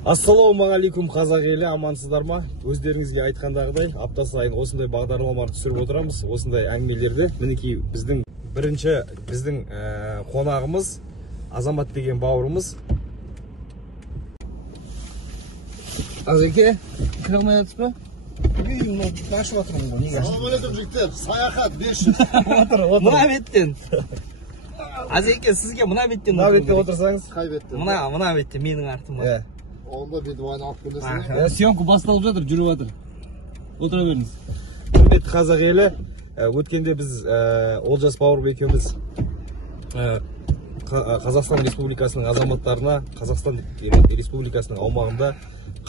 Ассалаумағалейкум қазақ елі, амансыздар ма? Өздеріңізге айтқандағыдай апта сайын осындай бағдарламаларды түсіріп отырамыз, осындай әңгімелерді. Мінекей біздің қонағымыз Азамат деген бауырымыз. Азеке, кіре алмай жатсыз ба? Ашып отырмын ғой. Ассалаумағалейкум жігіттер, саяхат 500. Мына беттен. Азеке, сізге мына беттен отырсаңыз. Қай беттен? Мына беттен менің артыма. Онда бүйтіп айналып келесің. Съемка басталып жатыр, жүріп жатыр. Отыра беріңіз. Құрметті қазақ елі, өткенде біз Олжас бауырым екеуміз Қазақстан Республикасының азаматтарына Қазақстан Республикасының аумағында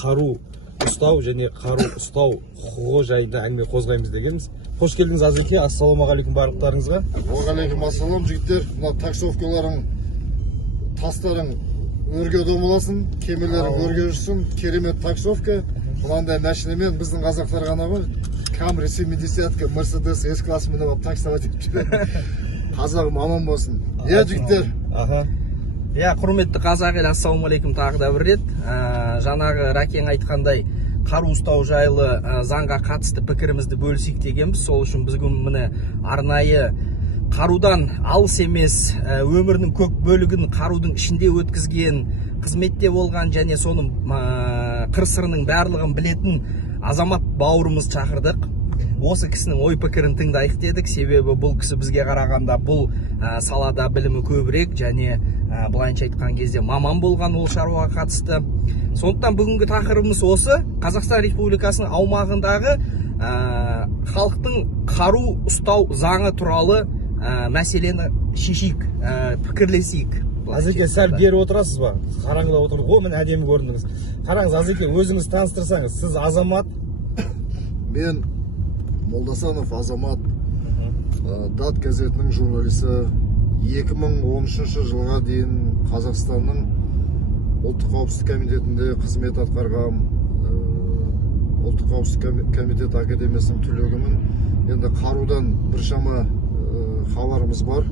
қару ұстау және қару ұстау құқығы жайында әңгіме қозғаймыз дегенбіз. Қош келдіңіз Азеке, ассалаумағалейкум барлықтарыңызға. Уағалейкум жігіттер, мына таксовкаларың, тастарың өрге домаласын, кемелерің өрге жүрсін, керемет таксовка. Бұландай мәшінемен біздің қазақтар ғана ғой, Камри 70-ка, Мерседес S-класс мініп алып таксовать етіп жүреді. Қазағым аман болсын. Жігіттер. Құрметті қазақ елі, ассалаумағалейкум тағы да бір рет. Жаңағы Рәкең айтқандай қару ұстау жайлы заңға қатысты пікірімізді бөлісейік дегенбіз. Сол үшін бүгін міне арнайы қарудан алыс емес, өмірінің көп бөлігін қарудың ішінде өткізген, қызметте болған және соның қыр-сырының барлығын білетін Азамат бауырымыз шақырдық. Осы кісінің ой пікірін тыңдайық дедік, себебі бұл кісі бізге қарағанда бұл салада білімі көбірек және былайынша айтқан кезде маман болған ол шаруаға қатысты. Сондықтан бүгінгі тақырыбымыз осы: Қазақстан Республикасының аумағындағы халықтың қару ұстау заңы туралы мәселені шешейік, пікірлесейік. Азеке, сәл бері отырасыз ба? Қараңғыда отырдық ғой, міне әдемі көріндіңіз. Қараңыз, Азеке, өзіңіз таныстырсаңыз, сіз Азамат? Мен Молдасанов Азамат, Дат газетінің журналисі. 2013 жылға дейін Қазақстанның ұлттық қауіпсіздік комитетінде қызмет атқарғам. Ұлттық қауіпсіздік комитет академиясының түлегімін. Енді қарудан біршама хабарымыз бар.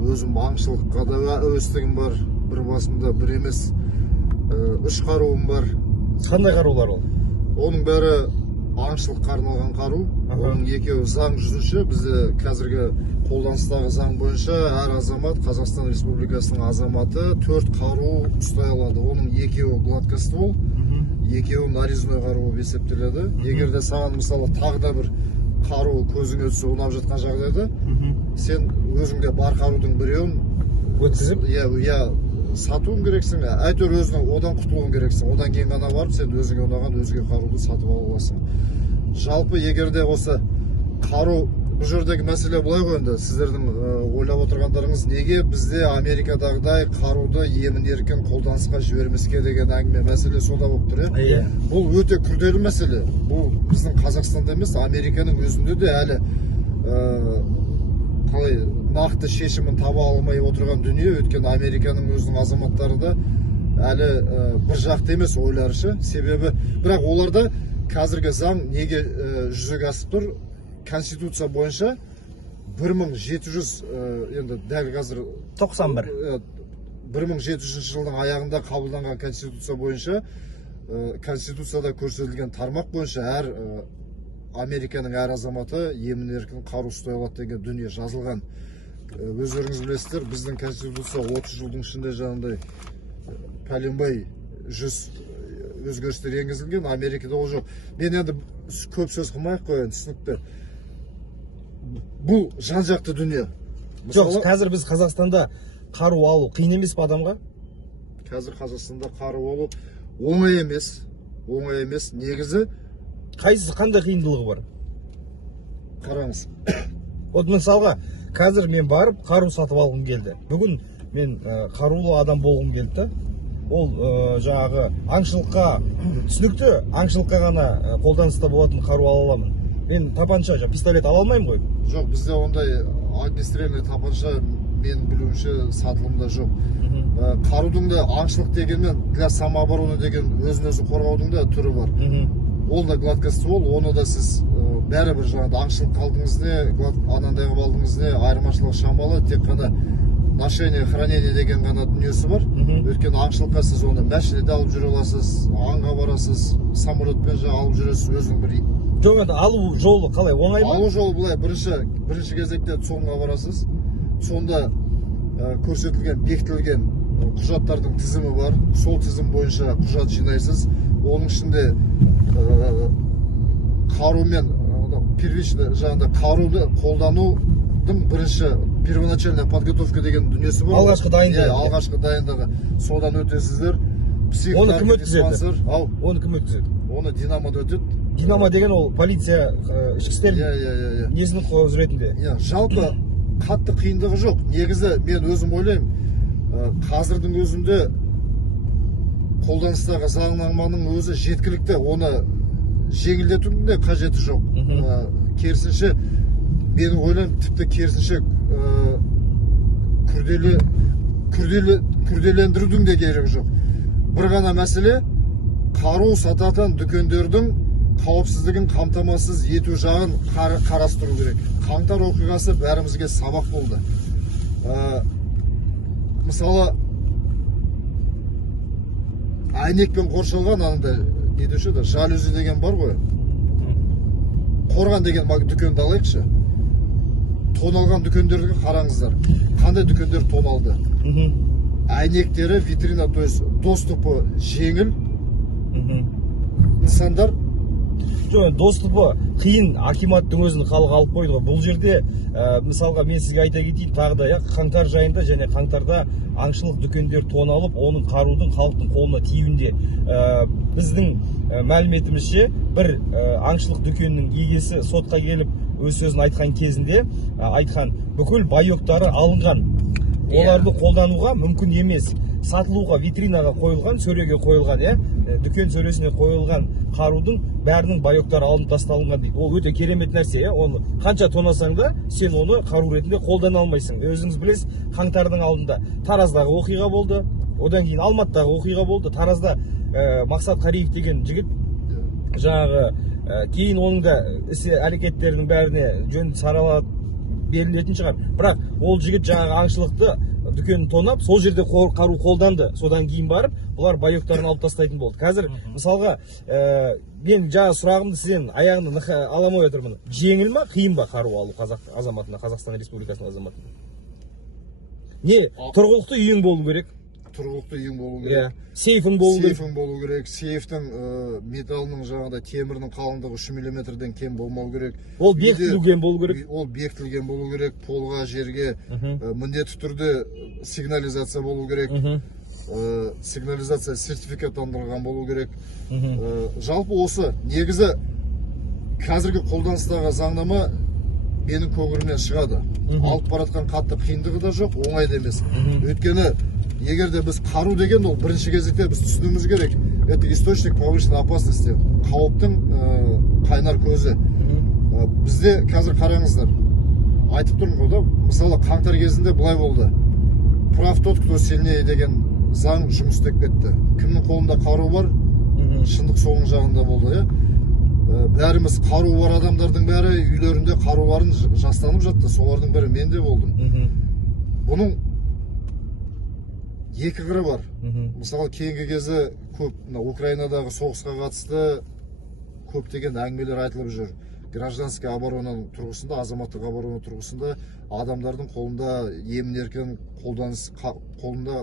Өзім аңшылыққа да өстігім бар. Бір басымда бір емес 3 қаруым бар. Қандай қарулар ол? Оның бәрі аңшылыққа арналған қару. Оның екеуі заң жүзінші. Бізде қазіргі қолданыстағы заң бойынша әр азамат, Қазақстан Республикасының азаматы 4 қару ұстай алады. Оның екеуі гладкоствол, екеуі нарезной қару болып есептеледі. Егер де саған мысалы тағы да бір қару көзіңе түсіп ұнап жатқан жағдайда, сен өзіңде бар қарудың біреуін өткізіп, сатуың керексің, әйтеуір өзінің одан құтылуың керексің. Одан кейін ғана барып сен өзіңе ұнаған өзге қаруды сатып ала аласың. Жалпы егер де осы қару, бұл жердегі мәселе былай ғой, енді сіздердің ойлап отырғандарыңыз, неге бізде Америкадағыдай қаруды емін-еркін қолданысқа жібермеске деген әңгіме, мәселе сода болып тұр. Бұл өте күрделі мәселе. Бұл біздің Қазақстанда емес, Американың өзінде де әлі қалай нақты шешімін таба алмай отырған дүние. Өйткені Американың өзінің азаматтары да әлі бір жақты емес ойларышы. Себебі, бірақ оларда қазіргі заң неге жүзеге асып тұр? Конституция бойынша 1700, енді дәл қазір 1700 жылдың аяғында қабылданған Конституция бойынша, Конституцияда көрсетілген тармақ бойынша әр Американың әр азаматы емін-еркін қару ұстай алады деген дүние жазылған. Өздеріңіз білесіздер, біздің Конституция 30 жылдың ішінде жаңағыдай пәленбай 100 өзгерістер енгізілген. Америкада ол жоқ. Мен енді көп сөз қылмайық қояйын, түсінікті. Бұл жан-жақты дүние. Жоқ, қазір біз Қазақстанда қару алу қиын емес па адамға? Қазір Қазақстанда қару алу оңай емес. Оңай емес. Негізі қайсысы қандай қиындылығы бар? Қараңыз. Вот мысалға, қазір мен барып қару сатып алғым келді. Бүгін мен қарулы адам болғым келді. Ол жаңағы аңшылыққа, түсінікті аңшылыққа ғана қолданыста болатын қару ала аламын. Мен тапанша, пистолет ала алмаймын ғой? Жоқ, бізде ондай огнестрельный тапанша мен білуімше сатылымда жоқ. Қарудың да аңшылық дегенмен для самообороны деген өзін-өзі қорғаудың да түрі бар. Ол да гладкоствол, оны да сіз бәрібір жаңағыда аңшылық қалдыңыз не, анандай қылып алдыңыз не, айырмашылығы шамалы, тек қана ношение хранение деген ғана дүниесі бар. Өйткені аңшылыққа сіз оны машинада алып жүре аласыз, аңға барасыз, самолетпен алып жүресіз, өзің бір. Жоқ, енді алу жолы қалай, оңай ма? Алу жолы былай, бірінші кезекте соңға барасыз. Сонда көрсетілген, бекітілген құжаттардың тізімі бар. Сол тізім бойынша құжат жинайсыз. Оның ішінде қарумен первичный жағында қаруды қолданудың бірінші первоначальная подготовка деген дүниесі бар. Алғашқы дайындығы. Алғашқы дайындығы. Содан өтесіздер. Оны кім өткізеді? Оны кім өткізеді? Оны Динамода өтеді. Динамо деген ол полиция ішкі істер несінің құзыретінде. Жалпы қатты қиындығы жоқ. Негізі мен өзім ойлаймын, қазірдің өзінде қолданыстағы заңнаманың өзі жеткілікті. Оны жеңілдетудің де қажеті жоқ. Керісінше мен ойлаймын, тіпті керісінше күрделендірудің де керегі жоқ. Бір ғана мәселе, қару сататын дүкендердің қауіпсіздігін қамтамасыз ету жағын қарастыру керек. Қаңтар оқиғасы бәрімізге сабақ болды. Мысалы, әйнекпен қоршалған анында не деуші еді, жалюзи деген бар ғой. Қорған деген дүкенді алайықшы. Тоналған дүкендерді қараңыздар. Қандай дүкендер тоналды? Әйнектері, витрина, то есть доступы жеңіл нысандар. Жоқ, доступы қиын акиматтың өзін халық алып қойды ғой. Бұл жерде мысалға мен сізге айта кетейін, тағы да қаңтар жайында және қаңтарда аңшылық дүкендер тоналып, оның қарудың халықтың қолына тиюінде. Біздің мәліметімізше бір аңшылық дүкеннің егесі сотқа келіп өз сөзін айтқан кезінде айтқан, бүкіл байоктары алынған. Оларды қолдануға мүмкін емес. Сатылуға, витринаға қойылған, сөреге қойылған, дүкен сөресіне қойылған қарудың бәрінің байоктары алынып тасталынған дейді. Ол өте керемет нәрсе, оны қанша тонасаң да, сен оны қару ретінде қолдана алмайсың. Өзіңіз білесіз, қаңтардың алдында Тараздағы оқиға болды, одан кейін Алматыдағы оқиға болды. Таразда Мақсат Қариев деген жігіт жаңағы кейін оның да ісі әрекеттерінің бәріне жөн саралап берілетін шығар. Бірақ ол жігіт жаңағы аңшылықты дүкенін тонап, сол жерде қару қолданды. Содан кейін барып, бұлар байоктарын алып тастайтын болды. Қазір, мысалға, мен жаңа сұрағымды сізден аяғында аламай отырмын. Жеңіл ма, қиын ба қару алу азаматына, Қазақстан Республикасының азаматына? Не, тұрғылықты үйің болу керек? Тұрғылықты үйің болу керек. Сейфің болу керек. Сейфің болу керек. Сейфтің металлының жаңағыдай темірдің қалыңдығы 3 мм-ден кем болмау керек. Ол бекітілген болу керек. Ол бекітілген болу керек. Полға, жерге міндетті түрде сигнализация болу керек. Сигнализация сертификаттандырылған болу керек. Жалпы осы негізі қазіргі қолданыстағы заңнама менің көңілімнен шығады. Алып баратқан қатты қиындығы да жоқ, оңай да емес. Өйткені егерде біз қару деген ол бірінші кезекте біз түсінуіміз керек. Это источник повышенной опасности. Қауіптің қайнар көзі. Бізде қазір қараңыздар. Айтып тұрмын ғой да, мысалы қаңтар кезінде былай болды. Прав тот, кто сильнее деген заң жұмыс істеп кетті. Кімнің қолында қару бар, шындық соның жағында болды. Бәріміз қару бар адамдардың бәрі үйлерінде қаруларын жастанып жатты. Солардың бірі мен де болдым. Бұның екі қыры бар. Мысалы, кейінгі кезі көп Украинадағы соғысқа қатысты көптеген әңгімелер айтылып жүр. Гражданский оборонаның тұрғысында, азаматтық оборона тұрғысында адамдардың қолында емін-еркін қолында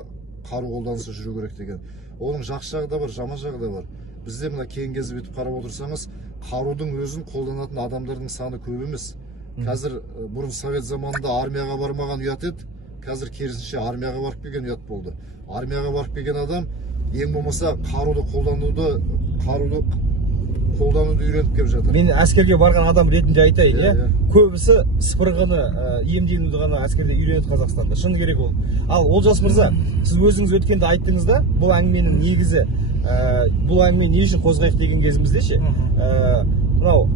қару қолданысы жүру керек деген. Оның жақсы жағы да бар, жаман жағы да бар. Бізде мына кейінгі кезі бүйтіп қарап отырсаңыз, қарудың өзін қолданатын адамдардың саны көп емес. Қазір бұрын совет заманында армияға бармаған ұят еді. Қазір керісінше армияға барып келген ұят болды. Армияға барып келген адам ең болмаса қаруды қолдануды үйреніп келіп жатыр. Мен әскерге барған адам ретінде айтайын, көбісі сыпырғыны, емделуді ғана әскерде үйренеді Қазақстанда. Шыны керек ол. Ал Олжас мырза, сіз өзіңіз өткенде айттыңыз да, бұл әңгіменің негізі, бұл әңгіме не үшін қозғайық деген кезімізде ше, мынау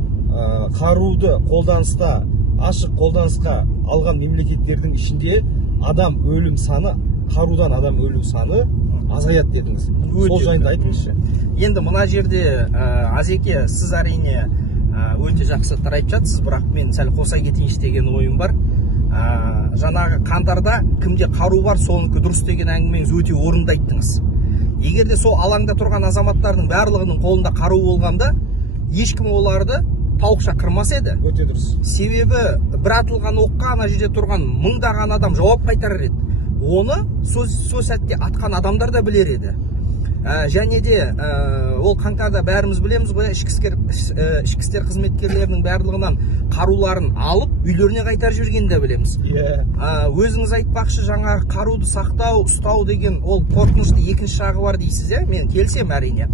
қаруды қолданыста, ашық қолданысқа алған мемлекеттердің ішінде адам өлім саны, қарудан адам өлім саны азаяды дедіңіз. Сол жайында айтыңызшы. Енді мына жерде Азеке, сіз әрине өте жақсы айтып жатсыз, бірақ мен сәл қоса кетейінші деген ойым бар. жаңағы қаңтарда кімде қару бар соныкі дұрыс деген әңгімеңіз өте орынды айттыңыз. Егер де сол алаңда тұрған азаматтардың барлығының қолында қару болғанда ешкім оларды тауықша қырмас еді. Өте дұрыс. Себебі бір атылған оққа ана жерде тұрған мыңдаған адам жауап қайтарар еді. Оны сол сәтте атқан адамдар да білер еді. Және де ол қаңтарда бәріміз білеміз ғой, ішкі істер қызметкерлерінің барлығынан қаруларын алып үйлеріне қайтарып жібергенін де білеміз. Өзіңіз айтпақшы, жаңағы қаруды сақтау, ұстау деген ол қорқынышты екінші жағы бар дейсіз, мен келсем әрине.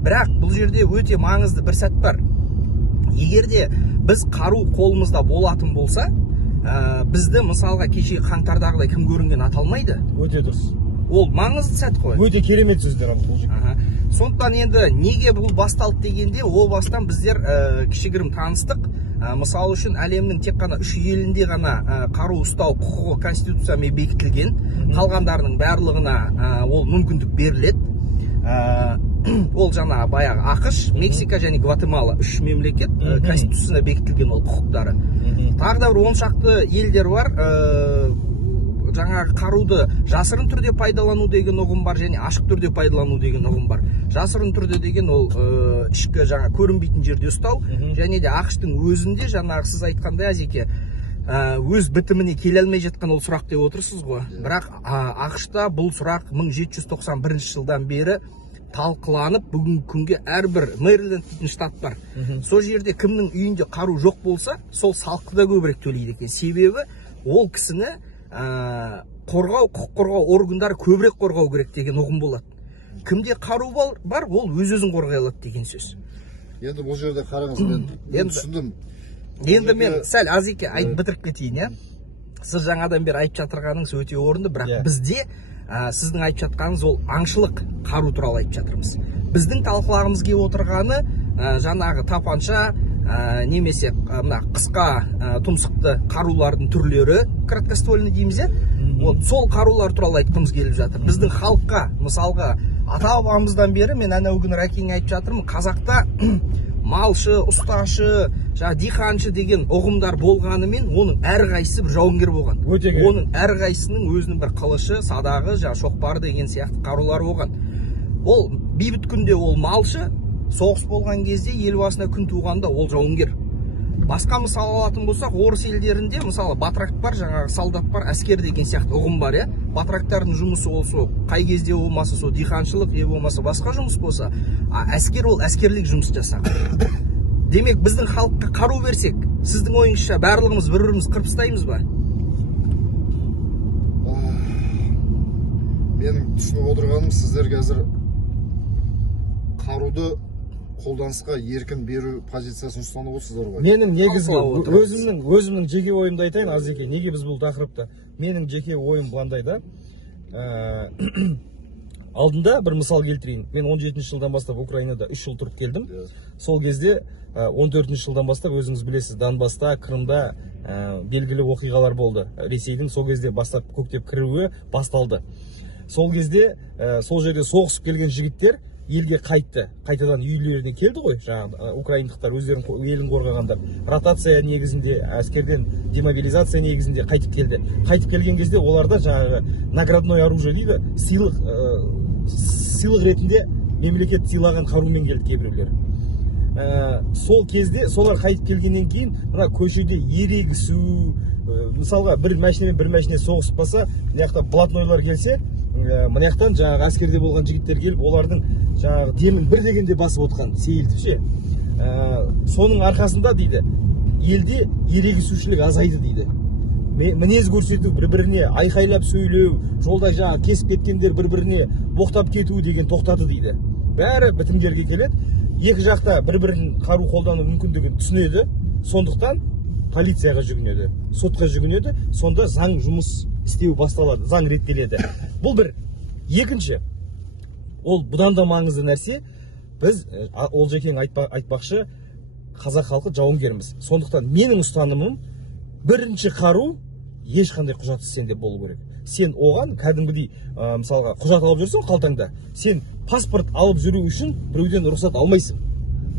Бірақ бұл жерде өте маңызды бір сәт бар. Егер де біз қару қолымызда болатын болса, бізді мысалға кеше қаңтардағыдай кім көрінген аталмайды. Өте дұрыс. Ол маңызды сәт қой. Өте керемет сөздер бұл жерде. Сондықтан енді неге бұл басталды дегенде, ол бастан біздер кішігірім таныстық. Мысалы үшін әлемнің тек қана 3 елінде ғана қару ұстау құқығы конституциямен бекітілген. Қалғандарының барлығына ол мүмкіндік беріледі. Ол жаңа баяғы ақш, Мексика және Гватемала 3 мемлекет конституциясында бекітілген ол құқықтары. Тағы да бір 10 шақты елдер бар. Жаңағы қаруды жасырын түрде пайдалану деген ұғым бар, және ашық түрде пайдалану деген ұғым бар. Жасырын түрде деген ол ішкі жаңа көрінбейтін жерде ұстау, және де ақштың өзінде жаңағы сіз айтқандай Азеке өз бітіміне келе алмай жатқан ол сұрақ деп отырсыз ғой. Бірақ ақшта бұл сұрақ 1791 жылдан бері талқыланып, бүгінгі күнге әрбір Мэриленд дейтін штат бар. Сол жерде кімнің үйінде қару жоқ болса, сол салықты да көбірек төлейді екен. Себебі ол кісіні құқық қорғау органдары көбірек қорғау керек деген ұғым болады. Кімде қару бар, ол өз-өзін қорғай алады деген сөз. Енді бұл жерде қараңыз, мен түсіндім. Енді мен сәл Азеке айтып бітіріп кетейін, сіз жаңадан бері айтып жатырғаныңыз өте орынды, бірақ бізде сіздің айтып жатқаныңыз ол аңшылық қару туралы айтып жатырмыз. Біздің талқылағымыз келіп отырғаны жаңағы тапанша немесе мына қысқа тұмсықты қарулардың түрлері, краткоствольный дейміз, сол қарулар туралы айтқымыз келіп жатыр. Біздің халыққа, мысалға, ата-бабамыздан бері мен әнеу күні Рәкеңе айтып жатырмын, қазақта малшы, ұсташы, диқаншы деген ұғымдар болғанымен, оның әрқайсысы бір жауынгер болған. Оның әрқайсысының өзінің бір қылышы, садағы, шоқпары деген сияқты қарулары болған. Ол бейбіт күнде ол малшы, соғыс болған кезде елбасына күн туғанда ол жауынгер. Басқа мысал алатын болсақ, орыс елдерінде мысалы батрак бар, жаңағы солдат бар, әскер деген сияқты ұғым бар, батрактардың жұмысы болса, қай кезде болмаса сол диқаншылық, болмаса басқа жұмыс болса, әскер ол әскерлік жұмыс жасақ. Демек, біздің халыққа қару берсек, сіздің ойыңызша барлығымыз бір-біріміз қырпыстаймыз ба? Менің түсініп отырғаным, сіздер қазір қаруды қолданысқа еркін беру позициясын ұстанып отырсыздар ғой. Менің негізгі өзімнің жеке ойымды айтайын, Азеке, неге біз бұл тақырыпта? Менің жеке ойым бұландай да. Алдында бір мысал келтірейін. Мен 17 жылдан бастап Украинада 3 жыл тұрып келдім. Сол кезде 14 жылдан бастап өзіңіз білесіз, Донбасста, Крымда белгілі оқиғалар болды. Ресейдің сол кезде бастап көктеп кіруі басталды. Сол кезде сол жерде соғысып келген жігіттер елге қайтты. Қайтадан үйлеріне келді ғой, жаңағы украиндықтар өздерінің елін қорғағандар. Ротация негізінде, әскерден демобилизация негізінде қайтып келді. Қайтып келген кезде оларда жаңағы наградной оружие дейді, сыйлық ретінде мемлекет сыйлаған қарумен келді кейбіреулер. Сол кезде солар қайтып келгеннен кейін мына көшеде ерегісу, мысалға бір мәшіне соғыспаса, мынаяқта блатнойлар келсе, мынаяқтан жаңағы әскерде болған жігіттер келіп, олардың жаңағы демін бір дегенде басып отқан сейілтіп ше. Соның арқасында дейді, елде ерегісушілік азайды дейді. Мінез көрсету, бір-біріне айқайлап сөйлеу, жолда жаңағы кесіп кеткендер бір-біріне боқтап кету деген тоқтады дейді. Бәрі бітімдерге келеді. Екі жақта бір-бірін қару қолдану мүмкіндігін түсінеді. Сондықтан полицияға жүгінеді, сотқа жүгінеді. Сонда заң жұмыс істеу басталады, заң реттеледі. Бұл бір. Екінші, ол бұдан да маңызды нәрсе, біз Олжекең айтпақшы, қазақ халқы жауынгерміз. Сондықтан менің ұстанымым, бірінші қару ешқандай құжатсыз сенде болу керек. Сен оған кәдімгідей, мысалға, құжат алып жүрсің қалтаңда, сен паспорт алып жүру үшін біреуден рұқсат алмайсың.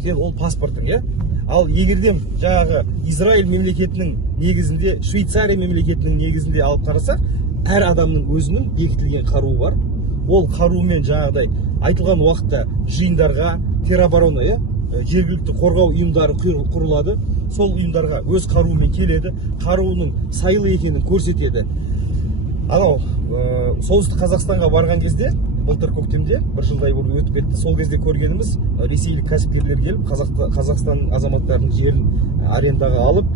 Сен ол паспортың, Ал егерден жаңағы Израиль мемлекетінің негізінде, Швейцария мемлекетінің негізінде алып қарасақ, әр адамның өзінің бекітілген қаруы бар. Ол қаруымен жаңағыдай айтылған уақытта жиындарға, тероборона, жергілікті қорғау ұйымдары құрылады. Сол ұйымдарға өз қаруымен келеді, қаруының сайлы екенін көрсетеді. Анау солтүстік Қазақстанға барған кезде, былтыр көктемде, бір жылдай бұрын өтіп кетті. Сол кезде көргеніміз ресейлік кәсіпкерлер келіп, Қазақстан азаматтарының жерін арендаға алып,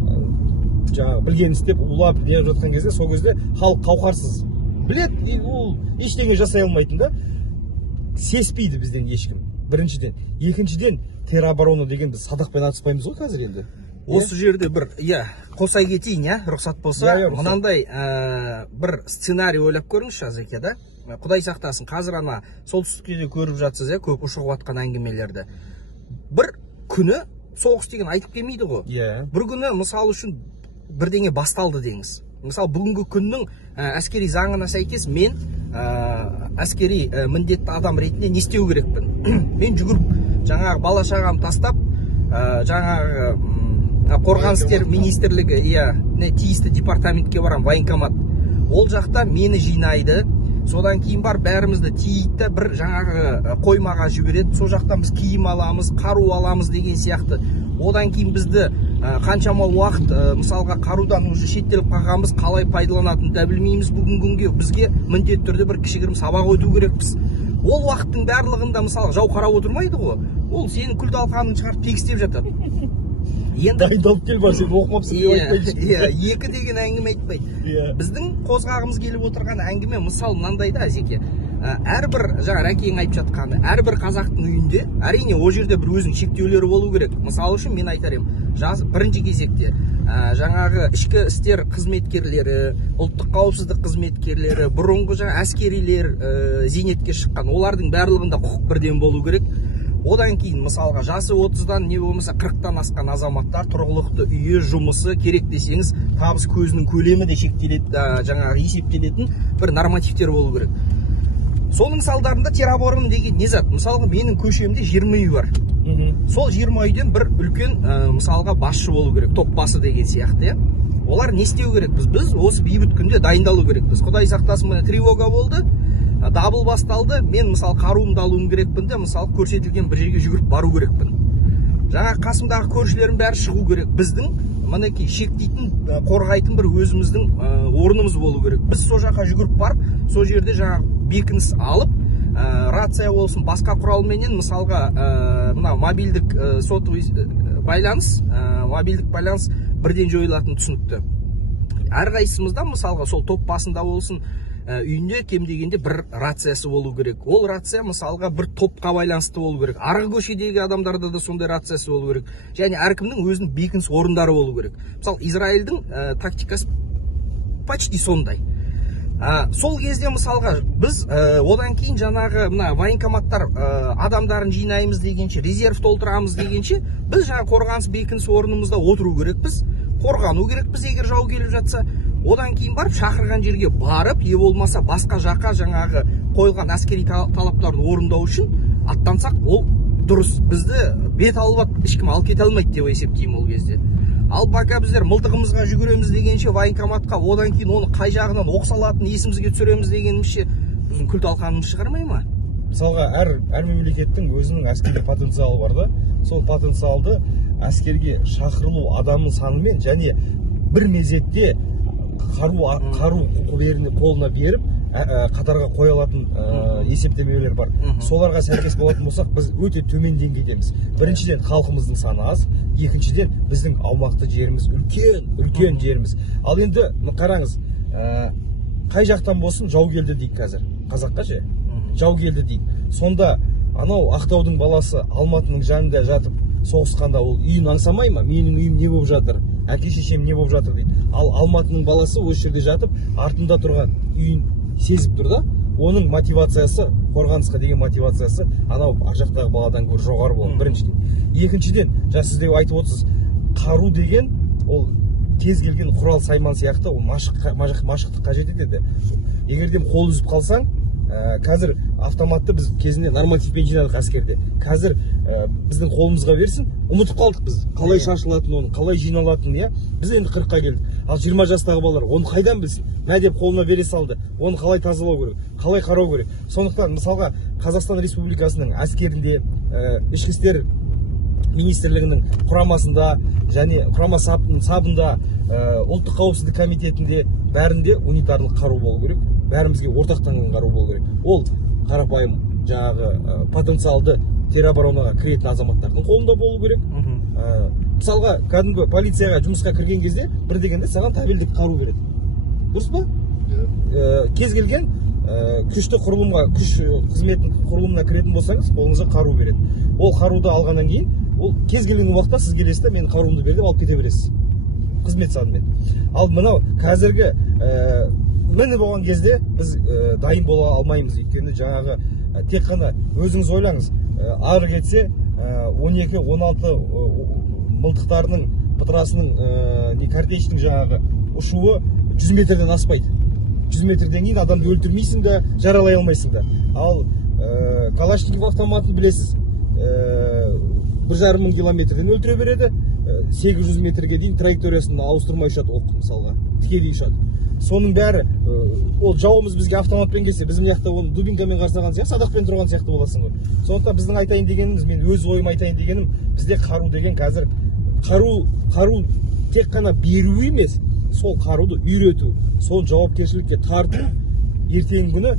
жаңағы білгенін істеп, улап неғып жатқан кезде, сол кезде халық қауқарсыз. Біледі, ол ештеңе жасай алмайтын да. Сеспейді бізден ешкім. Біріншіден. Екіншіден, тероборона деген біз садақпен атыспаймыз ғой қазір енді. Осы жерде бір, қосай кетейін, рұқсат болса, мынандай бір сценарий ойлап көріңізші Азеке, да? Құдай сақтасын, қазір ана солтүстікте көріп жатсыз, көп ұшығып атқан әңгімелерді. Бір күні соғыс деген айтып келмейді ғой. Бір күні мысал үшін бірдеңе басталды деңіз. Мысалы, бүгінгі күннің әскери заңына сәйкес мен әскери міндетті адам ретінде не істеу керекпін? Мен жүгіріп, жаңағы бала шағам тастап, жаңағы қорғаныс істер министрлігі, тиісті департаментке барам, военкомат. Ол жақта мені жинайды, содан кейін бар бәрімізді тиітті бір жаңағы қоймаға жібереді, сол жақтан біз киім аламыз, қару аламыз деген сияқты. Одан кейін бізді қаншама уақыт мысалға қарудан уже шеттеліп қалғанбыз, қалай пайдаланатынын да білмейміз. Бүгінгі күнге бізге міндетті түрде бір кішігірім сабақ өту керекпіз. Ол уақыттың барлығында мысалы жау қарап отырмайды ғой. Ол сенің күл талқанын шығарып тегістеп жатады. Дайындалып кел бар, сен оқымапсың деп айтпайды. Екі деген әңгіме айтпайды. Біздің қозғағымыз келіп отырған әңгіме мысал мынандай да, Азеке. Әрбір жаңа Рәкең айтып жатқаны, әрбір қазақтың үйінде, әрине ол жерде бір өзінің шектеулері болу керек. Мысалы үшін мен айтар едім, бірінші кезекте жаңағы ішкі істер қызметкерлері, ұлттық қауіпсіздік қызметкерлері, бұрынғы жаңа әскерилер зейнетке шыққан, олардың барлығында құқық бірден болу керек. Одан кейін мысалға жасы 30-дан не болмаса 40-тан асқан азаматтар тұрғылықты үйі, жұмысы керек десеңіз, табыс көзінің көлемі де шектеледі, жаңағы есептелетін бір нормативтер болу керек. Соның салдарында тероборон деген не зат? Мысалға менің көшемде 20 үй бар. Сол 20 үйден бір үлкен мысалға басшы болу керек, топ басы деген сияқты. Олар не істеу керек? Біз осы бейбіт күнде дайындалу керекпіз. Құдай сақтасын, мына тревога болды, дабыл басталды, мен мысалы қаруымды алуым керекпін де, мысалы көрсетілген бір жерге жүгіріп бару керекпін. Жаңа қасымдағы көршілерім бәрі шығу керек. Біздің мінекей шектейтін, қорғайтын бір өзіміздің орнымыз болу керек. Біз сол жаққа жүгіріп барып, сол жерде жаңа бекініс алып, рация болсын, басқа құралменен мысалға мына мобильдік сотовый байланыс, бірден жойылатын түсінікті. Әрқайсымызда мысалға сол топ басында болсын, үйінде кем дегенде бір рациясы болу керек. Ол рация мысалға бір топқа байланысты болу керек. Арғы көшедегі адамдарда да сондай рациясы болу керек. Және әркімнің өзінің бекініс орындары болу керек. Мысалы, Израильдің тактикасы почти сондай. Сол кезде мысалға біз одан кейін жаңағы военкоматтар адамдарын жинаймыз дегенше, резерв толтырамыз дегенше, біз жаңа қорғаныс бекініс орнымызда отыру керекпіз, қорғану керекпіз егер жау келіп жатса. Одан кейін барып шақырған жерге барып, болмаса басқа жаққа жаңағы қойылған әскери талаптарды орындау үшін аттансақ, ол дұрыс. Бізді бет алып ешкім алып кете алмайды деп есептеймін ол кезде. Ал бака біздер мылтығымызға жүгіреміз дегенше военкоматқа, одан кейін оны қай жағынан оқ салатынын есімізге түсіреміз дегенімізше, біздің күл талқанымыз шығармай ма? Мысалға, әр мемлекеттің өзінің әскери потенциалы бар да. Сол потенциалды әскерге шақырылу адамның санымен және бір мезетте қару қолына беріп қатарға қоя алатын есептемелер бар. Соларға сәйкес болатын болсақ, біз өте төмен деңгейдеміз. Біріншіден халқымыздың саны аз, екіншіден біздің аумақты жеріміз үлкен жеріміз. Ал енді қараңыз, қай жақтан болсын жау келді дейік қазір. Қазаққа ше, жау келді дейік. Сонда анау Ақтаудың баласы Алматының жанында жатып соғысқанда ол үйін аңсамай ма? Менің үйім не болып жатыр? Әке шешем не болып жатыр дейді. Ал Алматының баласы осы жерде жатып, артында тұрған үйін сезіп тұр да. Оның мотивациясы, қорғанысқа деген мотивациясы анау жақтағы баладан гөрі жоғары болады, біріншіден. Екіншіден, сіз деп айтып отырсыз, қару деген ол кез келген құрал сайман сияқты, ол машықты қажет етеді. Егерден қол үзіп қалсаң, қазір автоматты біз кезінде нормативпен жинадық әскерде. Қазір біздің қолымызға берсін, ұмытып қалдық біз. Қалай шашылатын, оны қалай жиналатын, иә? Біз енді 40-қа келдік. Ал 20 жастағы балалар оны қайдан білсін? Мә деп қолына бере салды. Оны қалай тазалау керек, қалай қарау керек. Сондықтан мысалға Қазақстан Республикасының әскерінде, ішкі істер министрлігінің құрамасында және құрама сабында, ұлттық қауіпсіздік комитетінде бәрінде унитарлық қару болу керек. Бәрімізге ортақтанған қару болу керек. Ол қарапайым жаңағы потенциалды тероборонаға кіретін азаматтардың қолында болу керек. Мысалға кәдімгі полицияға жұмысқа кірген кезде бір дегенде саған табелдік қару береді. Дұрыс па? Кез келген күшті құрылымға, күш қызметінің құрылымына кіретін болсаңыз, қолыңызға қару береді. Ол қаруды алғаннан кейін, ол кез келген уақытта сіз келесіз де, менің қаруымды бер деп алып кете бересіз. Қызмет сабымен. Ал мынау қазіргі мініп болған кезде біз дайын бола алмаймыз. Өйткені жаңағы тек қана өзіңіз ойлаңыз, ары кетсе 12-16 мылтықтарының бытырасының картечтің жаңағы ұшуы 100 метрден аспайды. 100 метрден кейін адамды өлтірмейсің да, жаралай алмайсың да. Ал Калашников автоматын білесіз, 1,5 мың километрден өлтіре береді, 800 метрге дейін траекториясын ауыстырмай ұшады, оқ мысалға, тікелей ұшады. Соның бәрі, ол жауымыз бізге автоматпен келсе, біздің яқта оны дубинкамен қарсаған сияқты, садақпен тұрған сияқты боласың ғой. Сондықтан біздің айтайын дегеніміз, мен өз ойым айтайын дегенім, бізде қару деген қазір, қару тек қана беру емес, сол қаруды үйрету, сол жауапкершілікке тарту, ертеңгі күні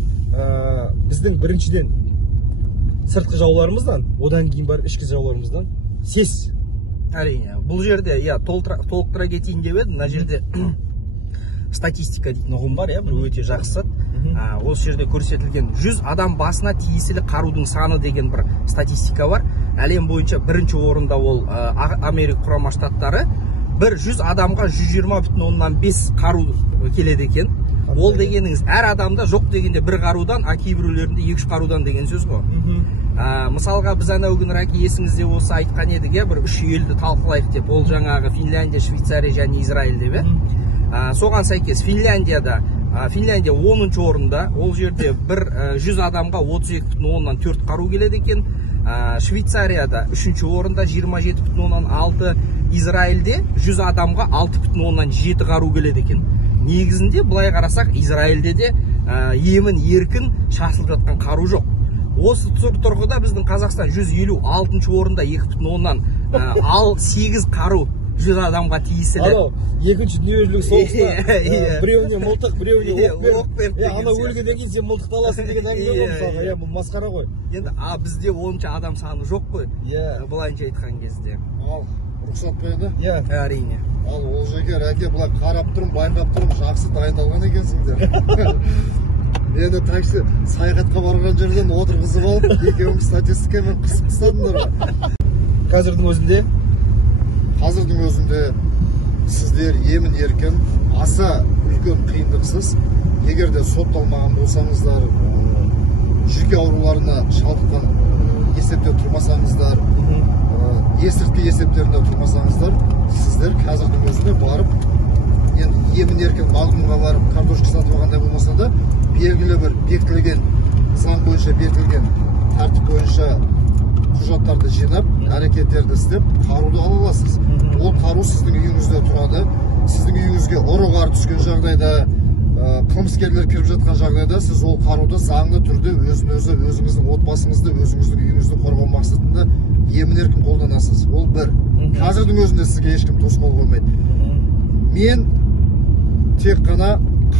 біздің біріншіден сыртқы жауларымыздан, одан кейін бар ішкі жауларымыздан сес. Әрине, бұл жерде толықтыра кетейін деп едім, мына жерде статистика дейтін ұғым бар, бір өте жақсы. Осы жерде көрсетілген 100 адам басына тиесілі қарудың саны деген бір статистика бар. Әлем бойынша бірінші орында ол Америка құрама штаттары. Бір 100 адамға 120,5 қару келеді екен. Ол дегеніңіз әр адамда жоқ дегенде бір қарудан, а кейбіреулерінде 2-3 қарудан деген сөз ғой. Мысалға біз анау күні Раки есіңізде осы айтқан едік, бір 3 елді талқылайық деп. Ол жаңағы Финляндия, Швейцария және Израиль деп. Соған сәйкес Финляндия 10-шы орында, ол жерде бір 100 адамға 32,4 қару келеді екен. Швейцарияда 3-ші орында 27,6, Израильде 100 адамға 6,7 қару келеді екен. Негізінде былай қарасақ, Израильде де емін еркін шашылып жатқан қару жоқ. Осы тұрғыда біздің Қазақстан 156-шы орында 2,8 қару 100 адамға тиесілі. Екінші дүниежүзілік соғыста біреуіне мылтық, біреуіне оқ беріп, ана өлгеннен кейін сен мылтықты аласың деген әңгіме ғой мысалға. Бұл масқара ғой. Енді бізде онша адам саны жоқ қой. Былайынша айтқан кезде. Ал рұқсат па енді? Әрине. Ал ол жерге Раке былай қарап тұрмын, байқап тұрмын, жақсы дайындалған екенсіңдер. Енді такси саяхатқа барған жерден отырғызып алып, екеуің статистикамен қысып тастадыңдар ғой. Қазірдің өзінде сіздер емін еркін, аса үлкен қиындықсыз, егер де сотталмаған болсаңыздар, жүйке ауруларына шалдыққан есепте тұрмасаңыздар, есірткі есептерінде тұрмасаңыздар, сіздер қазірдің өзінде барып, енді емін еркін магнумға барып картошка сатып алғандай болмаса да, белгілі бір бекітілген, заң бойынша бекітілген тәртіп бойынша құжаттарды жинап, әрекеттерді істеп, қаруды ала аласыз. Ол қару сіздің үйіңізде тұрады. Сіздің үйіңізге ұры-қар түскен жағдайда, қылмыскерлер кіріп жатқан жағдайда, сіз ол қаруды заңды түрде өзін-өзі, өзіңіздің отбасыңызды, өзіңіздің үйіңізді қорғау мақсатында емін еркін қолданасыз. Ол бір. Қазірдің өзінде сізге ешкім тосқауыл қоймайды. Мен тек қана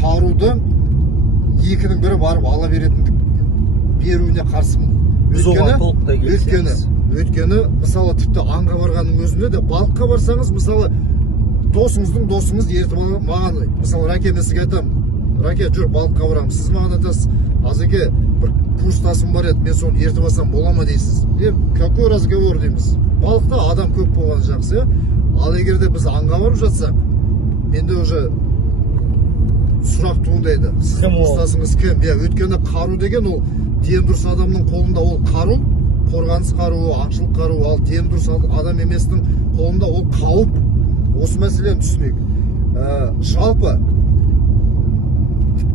қаруды екінің бірі барып ала беруіне қарсымын. Өйткені, мысалы, тіпті аңға барғанның өзінде де, балыққа барсаңыз, мысалы, досыңыз ертіп маған, мысалы, Ракені сізге айтам, Раке, жүр, балыққа барам, сіз маған айтасыз, Азеке, бір курстасым бар еді, мен соны ертіп алсам бола ма дейсіз. Какой разговор дейміз. Балықта адам көп болған жақсы, ал егер де біз аңға барып жатсақ, менде уже сұрақ туындайды. Сіздің курстасыңыз кім? Өйткені қару деген ол дені дұрыс адамның қолында ол қару, қорғаныс қаруы, аңшылық қаруы, ал дені дұрыс адам еместің қолында ол қауіп. Осы мәселені түсінейік. Жалпы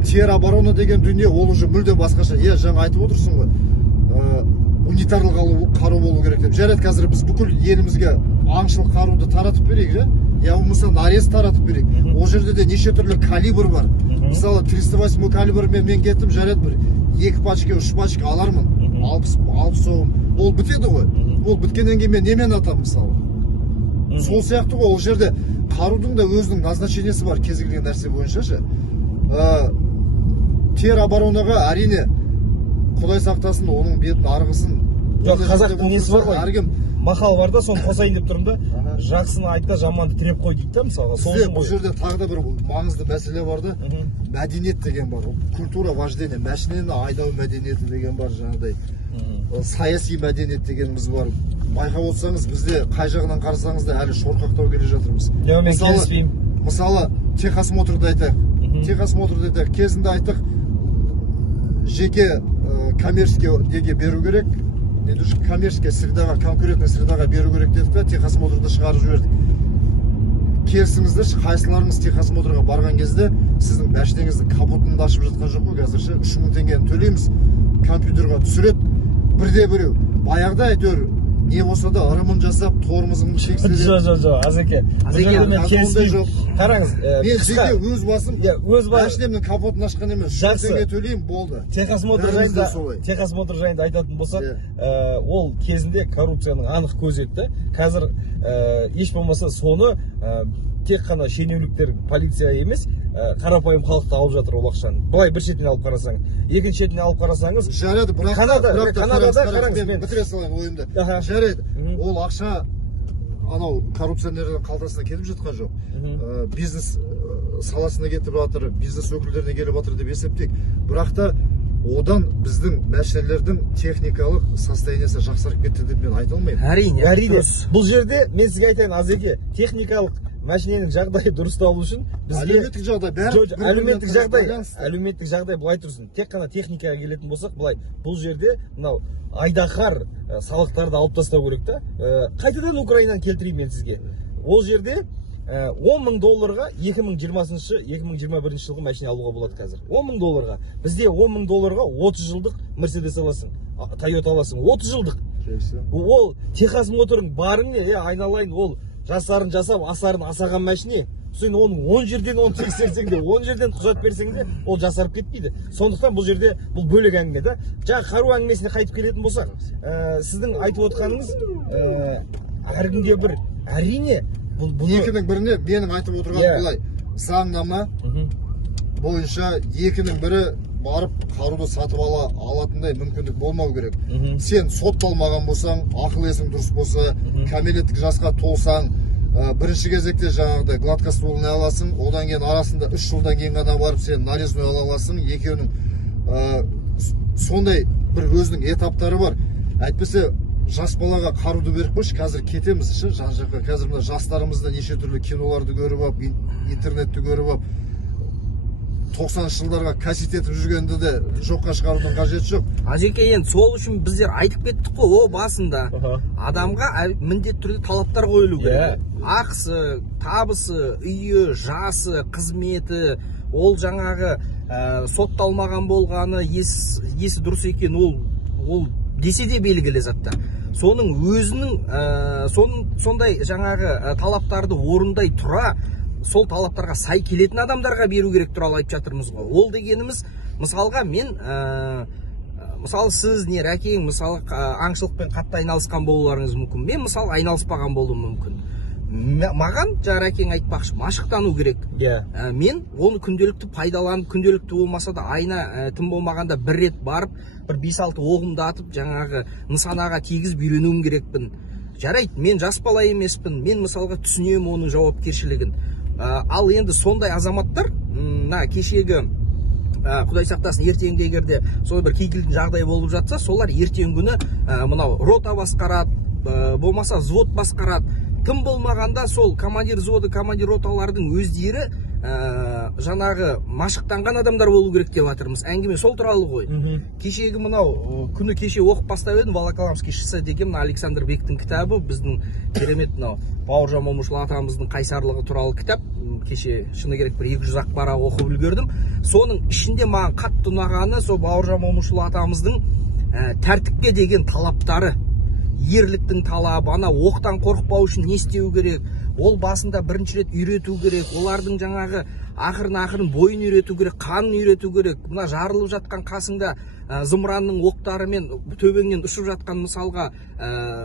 тероборона деген дүние ол уже мүлде басқаша. Жаңа айтып отырсың ғой, унитарлы қару болу керек деп. Жарайды, қазір біз бүкіл елімізге аңшылық қаруды таратып берейік, я болмаса нарез таратып берейік. Ол жерде де неше түрлі калибр бар. Мысалы 308 калибрмен мен кеттім, жарайды, бір 2 пачка 3 пачка алармын, 60 соғым, ол бітеді ғой. Ол біткеннен кейін мен немен атам мысалы. Сол сияқты ғой, ол жерде қарудың да өзінің назначениесі бар кез келген нәрсе бойынша ше. Тероборонаға әрине Құдай сақтасын, оның бетін арғысын. Жоқ, қазақтың несі бар ғой, мақал бар да, соны қосайын деп тұрмын да, жақсыны айтта, жаманды тіреп қой дейді да, мысалға. Бұл жерде тағы да бір маңызды мәселе бар да, мәдениет деген бар, культура вождения, мәшінені айдау мәдениеті деген бар, жаңағыдай саяси мәдениет дегеніміз бар. Байқап отырсаңыз, бізде қай жағынан қарасаңыз да әлі шорқақтау келе жатырмыз. Мысалы, техосмотрды айтайық, кезінде айттық, жеке коммерческие беру керек, коммерческая средаға, конкурентный средаға беру керек дедік та, техосмотрды шығарып жібердік. Келісіңіздерші, қайсыларыңыз техосмотрға барған кезде сіздің мәшінеңіздің капотын ашып жатқан жоқ қой, қазірше 3000 теңгені төлейміз, компьютерға түсіреді, бірде біреу. Баяғыда әйтеуір не болса да ырымын жасап, тормозыңды шекседі. Жоқ, Азеке. Қараңыз, мен жеке өз басым машинемнің капотын ашқан емес, 3000 теңге төлеймін, болды. Техосмотр жайында айтатын болсақ, ол кезінде коррупцияның анық көзі еді. Қазір еш болмаса соны тек қана шенеуніктер, полиция емес, қарапайым халықты алып жатыр ол ақшаны. Былай бір шетінен алып қарасаң, екінші шетінен алып қарасаңыз, жарайды, Канадада қараңыз, мен бітіре салайын ойымды. Жарайды, ол ақша анау коррупционердің қалтасына кетіп жатқан жоқ. Бизнес саласына кетіп жатыр, бизнес өкілдеріне келіп жатыр деп есептейік. Бірақ та одан біздің мәшинелердің техникалық состояниесі жақсарып кетті деп мен айта алмаймын. Әрине. Бұл жерде мен сізге айтайын, Азеке, техникалық машиненің жағдайы дұрысталу үшін бізге әлеуметтік жағдай былай тұрсын. Тек қана техникаға келетін болсақ, былай бұл жерде мынау айдаһар салықтарды алып тастау керек та. Қайтадан Украинадан келтірейін мен сізге. Ол жерде $10,000 2020-2021 жылғы машина алуға болады қазір. $10,000. Бізде $10,000 30 жылдық Mercedes аласың, Toyota аласың, 30 жылдық. Ол техосмотрың барың не, айналайын, ол жасарын жасап, асарын асаған машине. Сен оның 10 жерден 10 тексерсең де, 10 жерден құжат берсең де, ол жасарып кетпейді. Сондықтан бұл жерде бұл бөлек әңгіме да. Жаңа қару әңгімесіне қайтып келетін болсақ, сіздің айтып отқаныңыз әркімге бір, әрине, екінің біріне менің айтып отырғаным былай, заңнама бойынша екінің бірі барып қаруды сатып алатындай мүмкіндік болмау керек. Сен сотталмаған болсаң, ақыл есің дұрыс болса, кәмелеттік жасқа толсаң, бірінші кезекте жаңағыдай гладкостволын аласың, одан кейін арасында 3 жылдан кейін ғана барып сен нарезной ала аласың. Екеуінің сондай бір өзінің этаптары бар. Әйтпесе жас балаға қаруды беріп қойшы, қазір кетеміз жан жаққа. Қазір мына жастарымызда неше түрлі киноларды көріп алып, интернетті көріп алып, 90 жылдарға кассет етіп жүргенді де жоққа шығарудың қажеті жоқ. Азеке, енді сол үшін біздер айтып кеттік қой, о басында адамға міндетті түрде талаптар қойылу керек. Ақысы, табысы, үйі, жасы, қызметі, ол жаңағы сотталмаған болғаны, есі дұрыс екен, ол десе де белгілі заттар. Соның өзінің сондай жаңағы талаптарды орындай тұра, сол талаптарға сай келетін адамдарға беру керек туралы айтып жатырмыз ғой. Ол дегеніміз, мысалға мен, мысалы сіз не Рәкең, мысалы аңшылықпен қатты айналысқан болуларыңыз мүмкін. Мен мысалы айналыспаған болуым мүмкін. Маған Рәкең айтпақшы, машықтану керек. Мен оны күнделікті пайдаланып, күнделікті болмаса да айна тым болмағанда бір рет барып, бір 5-6 оғымды атып, жаңағы нысанаға тегіз үйренуім керекпін. Жарайды, мен жас бала емеспін, мен мысалға түсінемін оның жауапкершілігін. Ал енді сондай азаматтар, кешегі Құдай сақтасын, ертеңгі егерде сол бір кикілдің жағдай болып жатса, солар ертең күні мынау рота басқарады, болмаса взвод басқарады. Тым болмағанда сол командир взводы, командир роталардың өздері жаңағы машықтанған адамдар болу керек деп жатырмыз. Әңгіме сол туралы ғой. Кешегі мынау күні кеше оқып бастап едім, Волоколамский шоссе деген Александр Бектің кітабы, біздің керемет мынау Бауыржан Момышұлы атамыздың қайсарлығы туралы кітап. Кеше шыны керек бір 200 ақ парақ оқып үлгердім. Соның ішінде маған қатты ұнағаны сол Бауыржан Момышұлы атамыздың тәртіпке деген талаптары, ерліктің талабы, ана оқтан қорықпау үшін не істеу керек, ол басында бірінші рет үйрету керек, олардың жаңағы ақырын бойын үйрету керек, қанын үйрету керек. Мына жарылып жатқан қасыңда зымыранның оқтарымен төбеңнен ұшып жатқан мысалға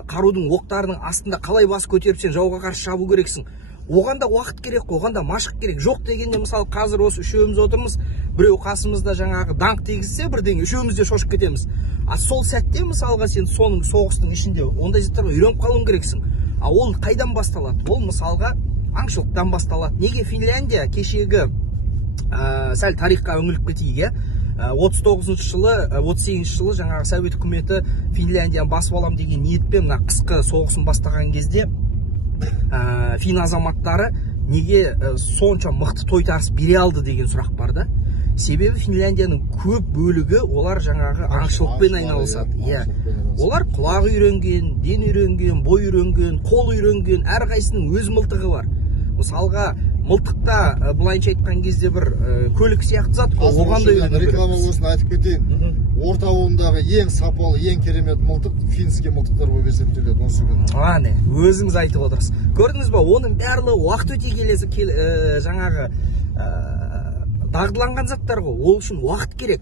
қарудың оқтарының астында қалай бас көтеріп сен жауға қарсы шабу керексің. Оған да уақыт керек, оған да машық керек. Жоқ дегенде мысалы қазір осы үшеуміз отырмыз, біреу қасымызда жаңағы даңқ тегізсе бірдеңе, үшеуміз де шошып кетеміз. А сол сәтте мысалға сен соның соғыстың ішінде ондай заттарға үйреніп қалуың керексің. А ол қайдан басталады? Ол мысалға аңшылықтан басталады. Неге Финляндия кешегі сәл тарихқа үңіліп кетейік, 39 жылы, 38 жылы жаңағы Совет үкіметі Финляндияны басып алам деген ниетпен мына қысқы соғысын бастаған кезде фин азаматтары неге сонша мықты тойтарыс бере алды деген сұрақ бар да. Себебі Финляндияның көп бөлігі олар жаңағы аңшылықпен айналысады. Олар құлақ үйренген, ден үйренген, бой үйренген, қол үйренген, әрқайсының өз мылтығы бар. Мысалға мылтықта былайынша айтқан кезде бір көлік сияқты зат, оған да үйрену керек. Реклама болсын айтып кетейін. Орта ауылындағы ең сапалы, ең керемет мылтық финский мылтықтар болып есептеледі осы күні. Ане, өзіңіз айтып отырсыз. Көрдіңіз ба, оның барлығы уақыт өте келесі жаңағы дағдыланған заттар ғой. Ол үшін уақыт керек.